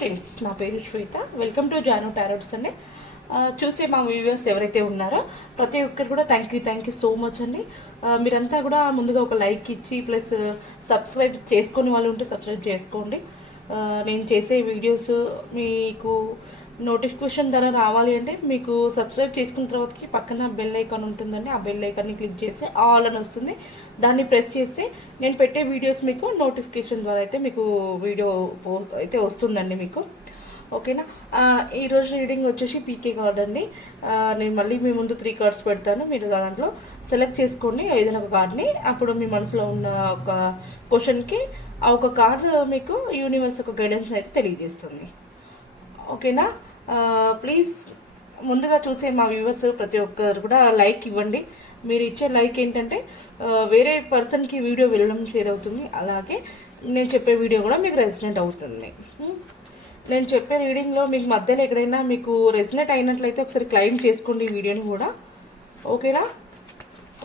Friends, నా పేరు శ్వేత. Welcome to Janu టారోట్స్ అండి. చూసే మా వ్యూవర్స్ ఎవరైతే ఉన్నారో ప్రతి ఒక్కరు కూడా థ్యాంక్ యూ సో మచ్ అండి. మీరంతా కూడా ముందుగా ఒక లైక్ ఇచ్చి ప్లస్ సబ్స్క్రైబ్ చేసుకునే వాళ్ళు ఉంటే సబ్స్క్రైబ్ చేసుకోండి. నేను చేసే వీడియోస్ మీకు నోటిఫికేషన్ ద్వారా రావాలి అంటే మీకు సబ్స్క్రైబ్ చేసుకున్న తర్వాతకి పక్కన బెల్ ఐకాన్ ఉంటుందండి. ఆ బెల్ ఐకాన్ని క్లిక్ చేస్తే ఆల్ అని వస్తుంది. దాన్ని ప్రెస్ చేస్తే నేను పెట్టే వీడియోస్ మీకు నోటిఫికేషన్ ద్వారా అయితే మీకు వీడియో అయితే వస్తుందండి మీకు. ఓకేనా. ఈరోజు రీడింగ్ వచ్చేసి పీకే కార్డ్ అండి. నేను మళ్ళీ మీ ముందు 3 కార్డ్స్ పెడతాను. మీరు దాంట్లో సెలెక్ట్ చేసుకోండి ఏదైనా ఒక కార్డ్ని. అప్పుడు మీ మనసులో ఉన్న ఒక క్వశ్చన్కి ఆ ఒక కార్డ్ మీకు యూనివర్స్ ఒక గైడెన్స్ అయితే తెలియజేస్తుంది. ఓకేనా. ప్లీజ్ ముందుగా చూసే మా వ్యూవర్స్ ప్రతి ఒక్కరు కూడా లైక్ ఇవ్వండి. మీరు ఇచ్చే లైక్ ఏంటంటే వేరే పర్సన్కి వీడియో వెళ్ళడం షేర్ అవుతుంది. అలాగే నేను చెప్పే వీడియో కూడా మీకు రెసిడెంట్ అవుతుంది. నేను చెప్పే రీడింగ్లో మీకు మధ్యలో ఎక్కడైనా మీకు రెసిడెంట్ అయినట్లయితే ఒకసారి క్లెయిమ్ చేసుకోండి ఈ వీడియోని కూడా. ఓకేనా.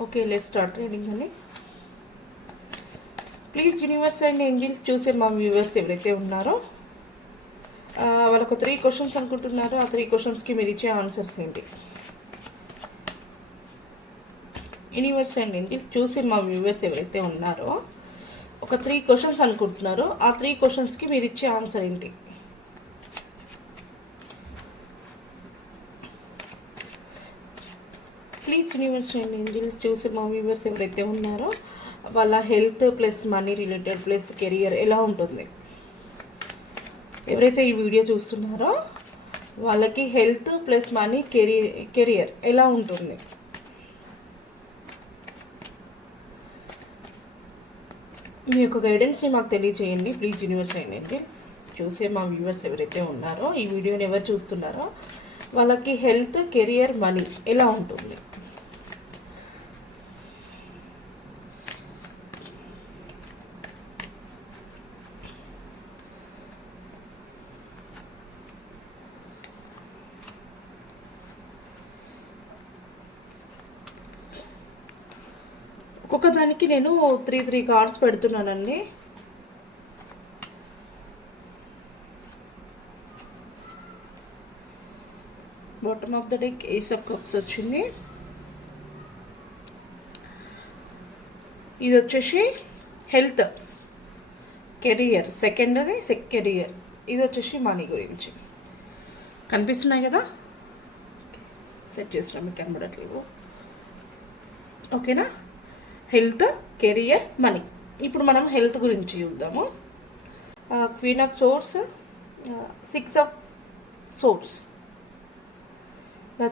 ఓకే, లెట్స్ స్టార్ట్ రీడింగ్ అండి. ప్లీజ్ యూనివర్స్ అండ్ ఏంజిల్స్ చూసే మా వ్యూవర్స్ ఎవరైతే ఉన్నారో వాళ్ళకు 3 క్వశ్చన్స్ అనుకుంటున్నారో ఆ 3 క్వశ్చన్స్కి మీరు ఇచ్చే ఆన్సర్స్ ఏంటి? యూనివర్స్ అండ్ ఏంజిల్స్ చూసే మా వ్యూవర్స్ ఎవరైతే ఉన్నారో ఒక 3 క్వశ్చన్స్ అనుకుంటున్నారో ఆ 3 క్వశ్చన్స్కి మీరు ఇచ్చే ఆన్సర్ ఏంటి? ప్లీజ్ యూనివర్స్ అండ్ ఏంజిల్స్ చూసే మా వ్యూవర్స్ ఎవరైతే ఉన్నారో వాళ్ళ health plus money related plus career ఎలా ఉంటుంది? ఎవరైతే ఈ వీడియో చూస్తున్నారో వాళ్ళకి హెల్త్ ప్లస్ మనీ కెరియర్ ఎలా ఉంటుంది? మీ యొక్క గైడెన్స్ని మాకు తెలియజేయండి ప్లీజ్ యూనివర్స్ అండ్ ఏంజిల్స్ చూసే మా వ్యూవర్స్ ఎవరైతే ఉన్నారో ఈ వీడియోని ఎవరు చూస్తున్నారో వాళ్ళకి హెల్త్ కెరియర్ మనీ ఎలా ఉంటుంది? ఒక్కొక్క దానికి నేను 3 కార్డ్స్ పెడుతున్నానండి. Bottom of the deck ace of cups వచ్చింది. ఇది వచ్చేసి హెల్త్ కెరియర్, సెకండ్ది కెరియర్. ఇది వచ్చేసి మనీ గురించి కనిపిస్తున్నాయి కదా, సెట్ చేసినా మీకు కనబడట్లేవు. ఓకేనా. Health career money. ఇప్పుడు మనం హెల్త్ గురించి చూద్దాము. Queen of swords, 6 of swords.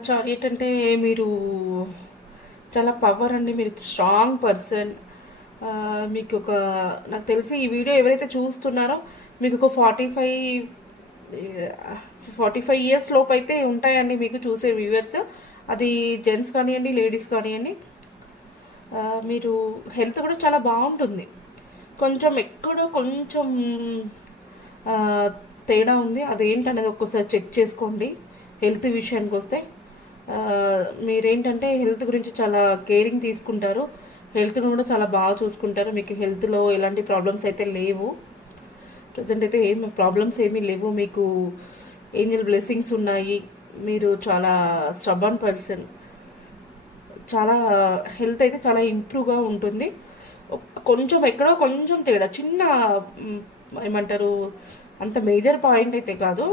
Chariot అంటే మీరు చాలా పవర్ అండి. మీరు స్ట్రాంగ్ పర్సన్. మీకు ఒక నాకు తెలిసి ఈ వీడియో ఎవరైతే చూస్తున్నారో మీకు ఒక 45 ఇయర్స్ లోపు అయితే ఉంటాయండి మీకు చూసే వ్యూవర్స్. అది జెంట్స్ కానివ్వండి లేడీస్ కానివ్వండి. మీరు హెల్త్ కూడా చాలా బాగుంటుంది. ఎక్కడో కొంచెం తేడా ఉంది. అదేంటనేది ఒక్కసారి చెక్ చేసుకోండి. హెల్త్ విషయానికి వస్తే మీరేంటంటే హెల్త్ గురించి చాలా కేరింగ్ తీసుకుంటారు. హెల్త్ను కూడా చాలా బాగా చూసుకుంటారు. మీకు హెల్త్లో ఎలాంటి ప్రాబ్లమ్స్ అయితే లేవు. ప్రజెంట్ అయితే ప్రాబ్లమ్స్ ఏమీ లేవు. మీకు ఏంజల్ బ్లెస్సింగ్స్ ఉన్నాయి. మీరు చాలా స్టబర్న్ పర్సన్. చాలా హెల్త్ అయితే చాలా ఇంప్రూవ్గా ఉంటుంది. ఎక్కడో కొంచెం తేడా, చిన్న ఏమంటారు, అంత మేజర్ పాయింట్ అయితే కాదు,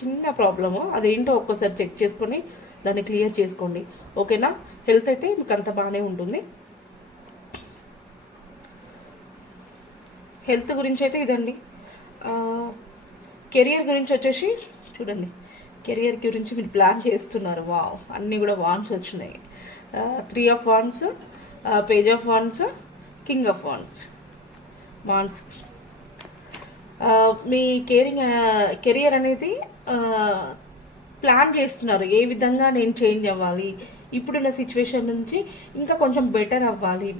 చిన్న ప్రాబ్లము. అదేంటో ఒక్కసారి చెక్ చేసుకొని దాన్ని క్లియర్ చేసుకోండి. ఓకేనా. హెల్త్ అయితే మీకు అంత బాగానే ఉంటుంది. హెల్త్ గురించి అయితే ఇదండి. కెరియర్ గురించి వచ్చేసి చూడండి. కెరియర్ గురించి మీరు ప్లాన్ చేస్తున్నారు. వావ్, అన్నీ కూడా వాన్స్ వచ్చినాయి. 3 of wands, page of wands, king of wands. Me career అనేది ప్లాన్ చేస్తున్నారు. ఏ విధంగా నేను చేంజ్ అవ్వాలి, ఇప్పుడున్న సిచ్యువేషన్ నుంచి ఇంకా కొంచెం బెటర్ అవ్వాలి,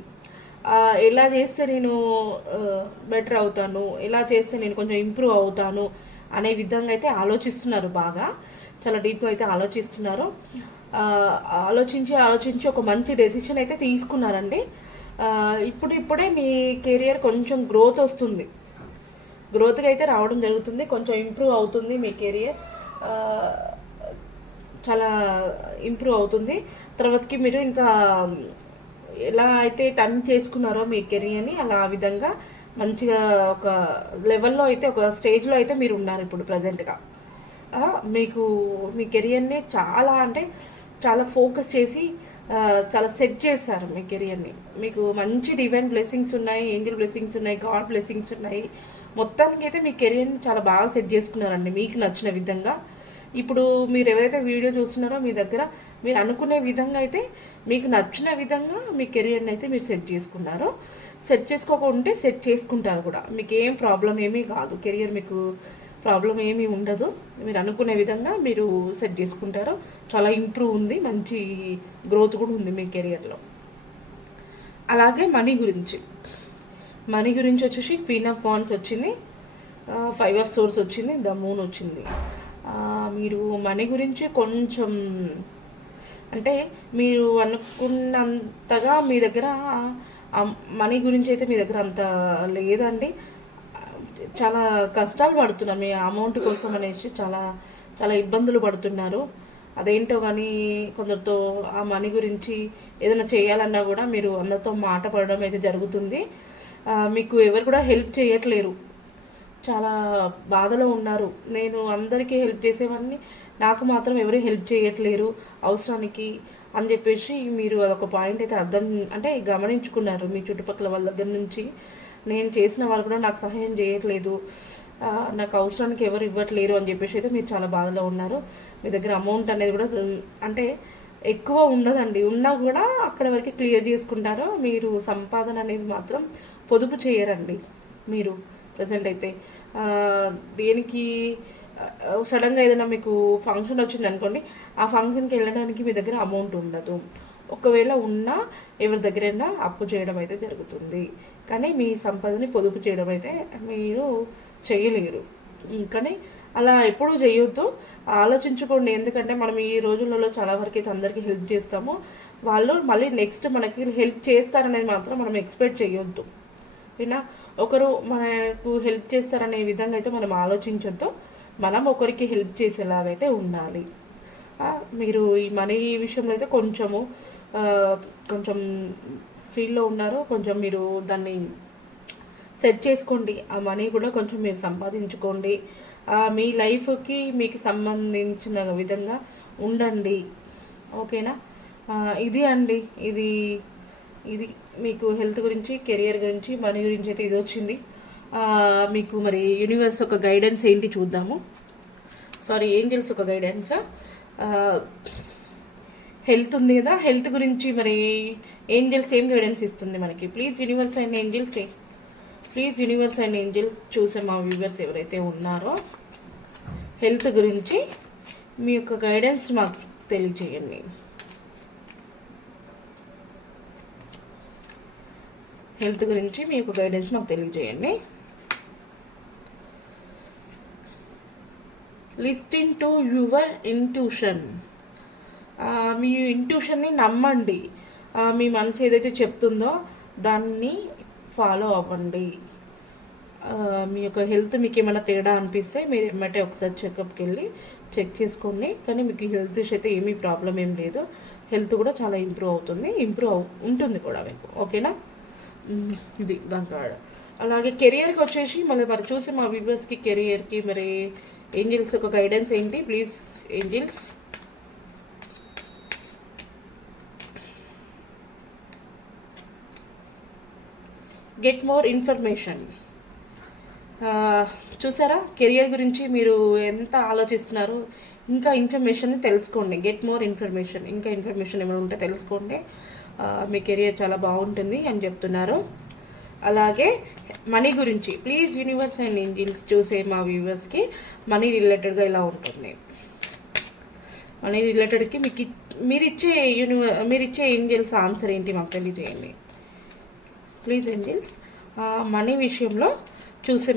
ఎలా చేస్తే నేను బెటర్ అవుతాను, ఎలా చేస్తే నేను కొంచెం ఇంప్రూవ్ అవుతాను అనే విధంగా అయితే ఆలోచిస్తున్నారు. బాగా చాలా డీప్గా అయితే ఆలోచిస్తున్నారు. ఆలోచించి ఒక మంచి డెసిషన్ అయితే తీసుకున్నారండి. ఇప్పుడే మీ కెరియర్ కొంచెం గ్రోత్ వస్తుంది. గ్రోత్గా అయితే రావడం జరుగుతుంది, కొంచెం ఇంప్రూవ్ అవుతుంది మీ కెరియర్, చాలా ఇంప్రూవ్ అవుతుంది. తర్వాతకి మీరు ఇంకా ఎలా అయితే టర్న్ చేసుకున్నారో మీ కెరియర్ని అలా ఆ విధంగా మంచిగా ఒక లెవెల్లో అయితే ఒక స్టేజ్లో అయితే మీరు ఉన్నారు ఇప్పుడు ప్రజెంట్గా. మీకు మీ కెరియర్ని చాలా అంటే చాలా ఫోకస్ చేసి చాలా సెట్ చేశారు మీ కెరియర్ని. మీకు మంచి డివైన్ బ్లెస్సింగ్స్ ఉన్నాయి, ఏంజల్ బ్లెస్సింగ్స్ ఉన్నాయి, గాడ్ బ్లెస్సింగ్స్ ఉన్నాయి. మొత్తానికి అయితే మీ కెరియర్ని చాలా బాగా సెట్ చేసుకున్నారండి మీకు నచ్చిన విధంగా. ఇప్పుడు మీరు ఎవరైతే వీడియో చూస్తున్నారో మీ దగ్గర మీరు అనుకునే విధంగా అయితే మీకు నచ్చిన విధంగా మీ కెరియర్ని అయితే మీరు సెట్ చేసుకున్నారు. సెట్ చేసుకోకుంటే సెట్ చేసుకుంటారు కూడా, మీకు ఏం ప్రాబ్లం ఏమీ కాదు, కెరియర్ మీకు ప్రాబ్లం ఏమీ ఉండదు. మీరు అనుకునే విధంగా మీరు సెట్ చేసుకుంటారు. చాలా ఇంప్రూవ్ ఉంది, మంచి గ్రోత్ కూడా ఉంది మీ కెరియర్లో. అలాగే మనీ గురించి వచ్చేసి క్వీన్ ఆఫ్ వాండ్స్ వచ్చింది, 5 ఆఫ్ సోర్స్ వచ్చింది, ద మూన్ వచ్చింది. మీరు మనీ గురించి కొంచెం అంటే మీరు అనుకున్నంతగా మీ దగ్గర మనీ గురించి అయితే మీ దగ్గర అంత లేదండి. చాలా కష్టాలు పడుతున్నారు మీ అమౌంట్ కోసం అనేసి, చాలా చాలా ఇబ్బందులు పడుతున్నారు. అదేంటో కానీ కొందరితో ఆ మనీ గురించి ఏదైనా చేయాలన్నా కూడా మీరు అందరితో మాట పడడం అయితే జరుగుతుంది. మీకు ఎవరు కూడా హెల్ప్ చేయట్లేరు, చాలా బాధలో ఉన్నారు. నేను అందరికీ హెల్ప్ చేసేవాడిని, నాకు మాత్రం ఎవరు హెల్ప్ చేయట్లేరు అవసరానికి అని చెప్పేసి మీరు అదొక పాయింట్ అయితే అంటే గమనించుకున్నారు మీ చుట్టుపక్కల వాళ్ళ దగ్గర నుంచి. నేను చేసిన వాళ్ళు కూడా నాకు సహాయం చేయట్లేదు, నాకు అవసరానికి ఎవరు ఇవ్వట్లేరు అని చెప్పేసి అయితే మీరు చాలా బాధలో ఉన్నారు. మీ దగ్గర అమౌంట్ అనేది కూడా అంటే ఎక్కువ ఉండదండి, ఉన్నా కూడా అక్కడ వరకు క్లియర్ చేసుకుంటారు. మీరు సంపాదన అనేది మాత్రం పొదుపు చేయరండి మీరు ప్రజెంట్ అయితే. దేనికి సడన్గా ఏదైనా మీకు ఫంక్షన్ వచ్చింది అనుకోండి, ఆ ఫంక్షన్కి వెళ్ళడానికి మీ దగ్గర అమౌంట్ ఉండదు. ఒకవేళ ఉన్నా ఎవరి దగ్గరైనా అప్పు చేయడం అయితే జరుగుతుంది, కానీ మీ సంపదని పొదుపు చేయడం అయితే మీరు చేయలేరు. కానీ అలా ఎప్పుడూ చేయొద్దు, ఆలోచించుకోండి. ఎందుకంటే మనం ఈ రోజులలో చాలా వరకు అయితే అందరికీ హెల్ప్ చేస్తాము, వాళ్ళు మళ్ళీ నెక్స్ట్ మనకి హెల్ప్ చేస్తారనేది మాత్రం మనం ఎక్స్పెక్ట్ చేయొద్దు. వినా ఒకరు మనకు హెల్ప్ చేస్తారనే విధంగా అయితే మనం ఆలోచించొద్దు, మనం ఒకరికి హెల్ప్ చేసేలాగైతే ఉండాలి. మీరు ఈ మనీ విషయంలో అయితే కొంచెం ఫీల్లో ఉన్నారు, కొంచెం మీరు దాన్ని సెట్ చేసుకోండి. ఆ మనీ కూడా కొంచెం మీరు సంపాదించుకోండి, మీ లైఫ్కి మీకు సంబంధించిన విధంగా ఉండండి, ఓకేనా? ఇది అండి, ఇది మీకు హెల్త్ గురించి, కెరియర్ గురించి, మనీ గురించి అయితే ఇది వచ్చింది. మీకు మరి యూనివర్స్ ఒక గైడెన్స్ ఏంటి చూద్దాము. ఏంజల్స్ ఒక గైడెన్స్. హెల్త్ ఉంది కదా, హెల్త్ గురించి మరి ఏంజల్స్ ఏం గైడెన్స్ ఇస్తుంది మనకి? ప్లీజ్ యూనివర్స్ అండ్ ఏంజల్స్ చూసే మా వ్యూవర్స్ ఎవరైతే ఉన్నారో హెల్త్ గురించి మీ యొక్క గైడెన్స్ మాకు తెలియజేయండి. హెల్త్ గురించి మీ యొక్క గైడెన్స్ మాకు తెలియజేయండి. Listening to your intuition. మీ ఇంట్యూషన్ని నమ్మండి, మీ మనసు ఏదైతే చెప్తుందో దాన్ని ఫాలో అవ్వండి. మీ యొక్క హెల్త్ మీకు ఏమైనా తేడా అనిపిస్తే మీరు ఎమ్మటే ఒకసారి చెకప్కి వెళ్ళి చెక్ చేసుకోండి. కానీ మీకు హెల్త్ ఇష్యూ అయితే ఏమీ ప్రాబ్లం ఏం లేదు, హెల్త్ కూడా చాలా ఇంప్రూవ్ ఉంటుంది కూడా మీకు, ఓకేనా? ఇది దాంట్లో. అలాగే కెరియర్కి వచ్చేసి మరి చూసి మా వ్యూవర్స్కి కెరియర్కి మరి ఏంజల్స్ ఒక గైడెన్స్ ఏంటి? Please angels. Get more information. చూసారా, కెరియర్ గురించి మీరు ఎంత ఆలోచిస్తున్నారు, ఇంకా ఇన్ఫర్మేషన్ తెలుసుకోండి. గెట్ మోర్ ఇన్ఫర్మేషన్, ఇంకా ఇన్ఫర్మేషన్ ఏమైనా ఉంటే తెలుసుకోండి, మీ కెరియర్ చాలా బాగుంటుంది అని చెప్తున్నారు. అలాగే మనీ గురించి ప్లీజ్ యూనివర్స్ అండ్ ఏంజల్స్ చూసే మా వ్యూవర్స్కి మనీ రిలేటెడ్గా ఇలా ఉంటుంది. మనీ రిలేటెడ్కి మీరిచ్చే ఏంజల్స్ ఆన్సర్ ఏంటి మాకు తెలియజేయండి ప్లీజ్ ఏంజల్స్. మనీ విషయంలో చూసే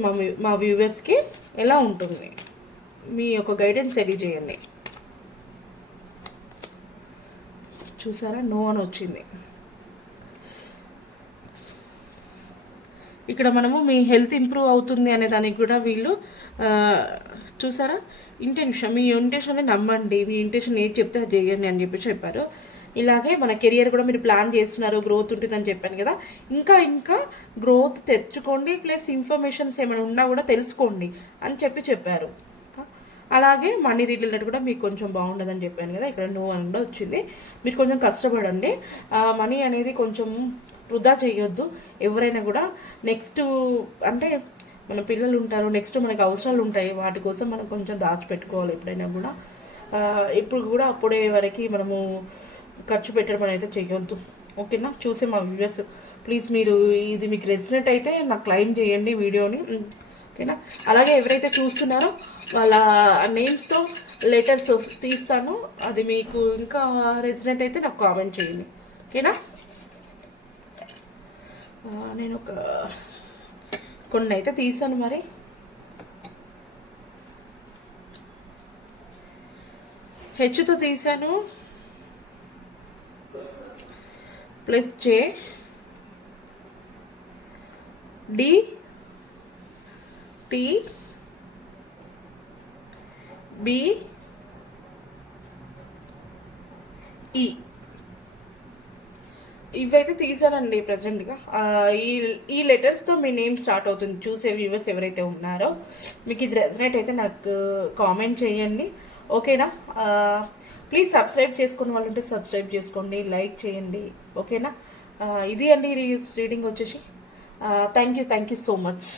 మా వ్యూవర్స్కి ఎలా ఉంటుంది, మీ యొక్క గైడెన్స్ తెలియజేయండి. చూసారా, నో అని వచ్చింది. ఇక్కడ మనము మీ హెల్త్ ఇంప్రూవ్ అవుతుంది అనే దానికి కూడా వీళ్ళు చూసారా, ఇంటెన్షన్, మీ ఇంటెన్షన్ నమ్మండి, మీ ఇంటెన్షన్ ఏది చెప్తే అది చేయండి అని చెప్పి చెప్పారు. ఇలాగే మన కెరియర్ కూడా మీరు ప్లాన్ చేస్తున్నారు, గ్రోత్ ఉంటుందని చెప్పాను కదా, ఇంకా ఇంకా గ్రోత్ తెచ్చుకోండి, ప్లస్ ఇన్ఫర్మేషన్స్ ఏమైనా ఉన్నా కూడా తెలుసుకోండి అని చెప్పారు. అలాగే మనీ రిలేటెడ్ కూడా మీకు కొంచెం బాగుండదని చెప్పాను కదా, ఇక్కడ నో అని కూడా వచ్చింది. మీరు కొంచెం కష్టపడండి, మనీ అనేది కొంచెం వృధా చేయొద్దు. ఎవరైనా కూడా నెక్స్ట్ అంటే మన పిల్లలు ఉంటారు, నెక్స్ట్ మనకు అవసరాలు ఉంటాయి, వాటి కోసం మనం కొంచెం దాచిపెట్టుకోవాలి ఎప్పుడైనా కూడా. ఇప్పుడు కూడా అప్పుడే వరకు మనము ఖర్చు పెట్టడం అయితే చేయొద్దు. ఓకేనా? చూసే మా వ్యూవర్స్ ప్లీజ్ మీరు ఇది మీకు రెసినెట్ అయితే నాకు క్లైమ్ చేయండి వీడియోని. ఓకేనా? అలాగే ఎవరైతే చూస్తున్నారో వాళ్ళ నేమ్స్తో లెటర్స్ తీస్తాను, అది మీకు ఇంకా రెసినెట్ అయితే నాకు కామెంట్ చేయండి. ఓకేనా? నేను కొన్ని అయితే తీసాను, మరి హెచ్తో తీసాను, ప్లస్ జే, డి, టి, బి, ఈ ఇవైతే తీసానండి ప్రజెంట్గా. ఈ లెటర్స్తో మీ నేమ్ స్టార్ట్ అవుతుంది. చూసే వ్యూవర్స్ ఎవరైతే ఉన్నారో మీకు ఇది రెజనేట్ అయితే నాకు కామెంట్ చేయండి. ఓకేనా? ప్లీజ్ సబ్స్క్రైబ్ చేసుకున్న వాళ్ళు ఉంటే సబ్స్క్రైబ్ చేసుకోండి, లైక్ చేయండి. ఓకేనా? ఇది అండి రీడింగ్ వచ్చేసి. Thank you so much.